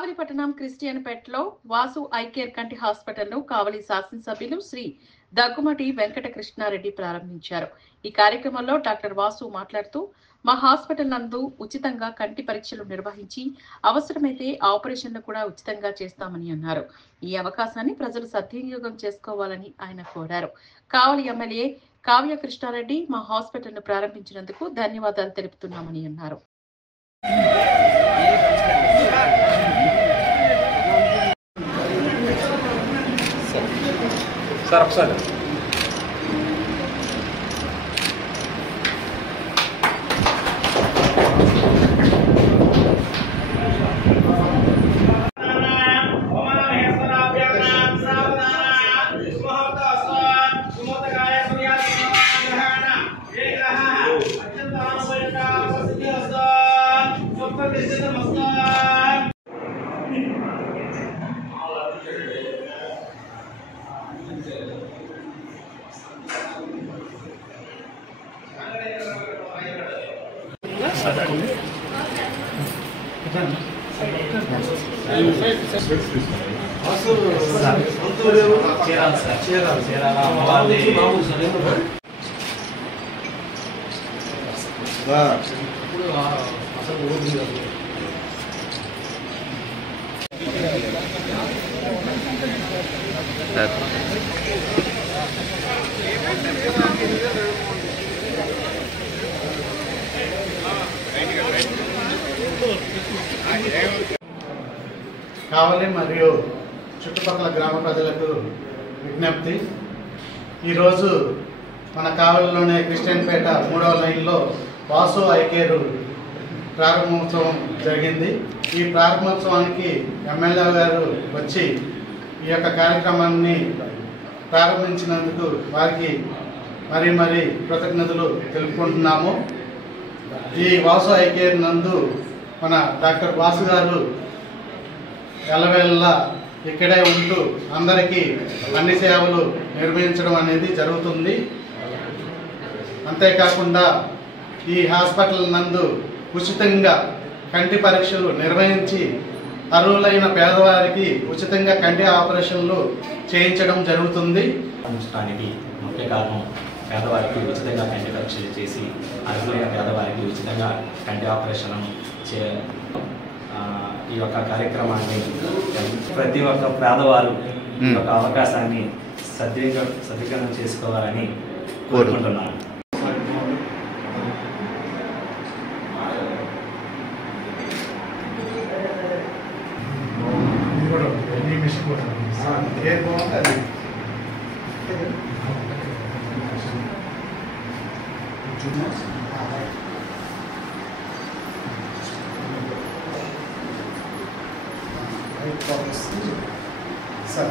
కావలి పట్టణం క్రిస్టియన్పేటలో Vasu I care కంటి hospital ను కావలి శాసనసభ్యులు శ్రీ దగ్గుమటి వెంకట కృష్ణారెడ్డి ప్రారంభించారు. ఈ కార్యక్రమంలో డాక్టర్ వాసు మాట్లాడుతూ మా హాస్పిటల్ నందు ఉచితంగా కంటి పరీక్షలు నిర్వహించి అవసరమైతే ఆపరేషన్లు కూడా ఉచితంగా చేస్తామని అన్నారు. ఈ అవకాశాన్ని ప్రజలు సద్వినియోగం చేసుకోవాలని ఆయన కోరారు. కావలి ఎమ్మెల్యే కావ్య కృష్ణారెడ్డి మా హాస్పిటల్ ను ప్రారంభించినందుకు ధన్యవాదాలు తెలుపుతున్నామని అన్నారు. సార్ ఒకసారి కావలి మరియు చుట్టుపక్కల గ్రామ ప్రజలకు విజ్ఞప్తి. ఈరోజు మన కావలిలోనే క్రిస్టియన్పేట 3వ లైన్లో వాసు ఐ కేర్ ప్రారంభోత్సవం జరిగింది. ఈ ప్రారంభోత్సవానికి ఎమ్మెల్యే గారు వచ్చి ఈ యొక్క కార్యక్రమాన్ని ప్రారంభించినందుకు వారికి మరీ కృతజ్ఞతలు తెలుపుకుంటున్నాము. ఈ వాసు ఐ కేర్ నందు మన డాక్టర్ వాసు గారు ఎల్లవేళలా ఇక్కడే ఉంటూ అందరికీ అన్ని సేవలు నిర్వహించడం అనేది జరుగుతుంది. అంతేకాకుండా ఈ హాస్పిటల్ నందు ఉచితంగా కంటి పరీక్షలు నిర్వహించి అర్హులైన పేదవారికి ఉచితంగా కంటి ఆపరేషన్లు చేయించడం జరుగుతుంది. ముఖ్య కారణం పేదవారికి ఉచితంగా కంటి పరీక్షలు చేసి అర్హులైన పేదవారికి ఉచితంగా కంటి ఆపరేషన్ ఈ యొక్క కార్యక్రమాన్ని ప్రతి ఒక్క పేదవారు ఈ యొక్క అవకాశాన్ని సద్వినియోగం చేసుకోవాలని కోరుకుంటున్నాను. Sir.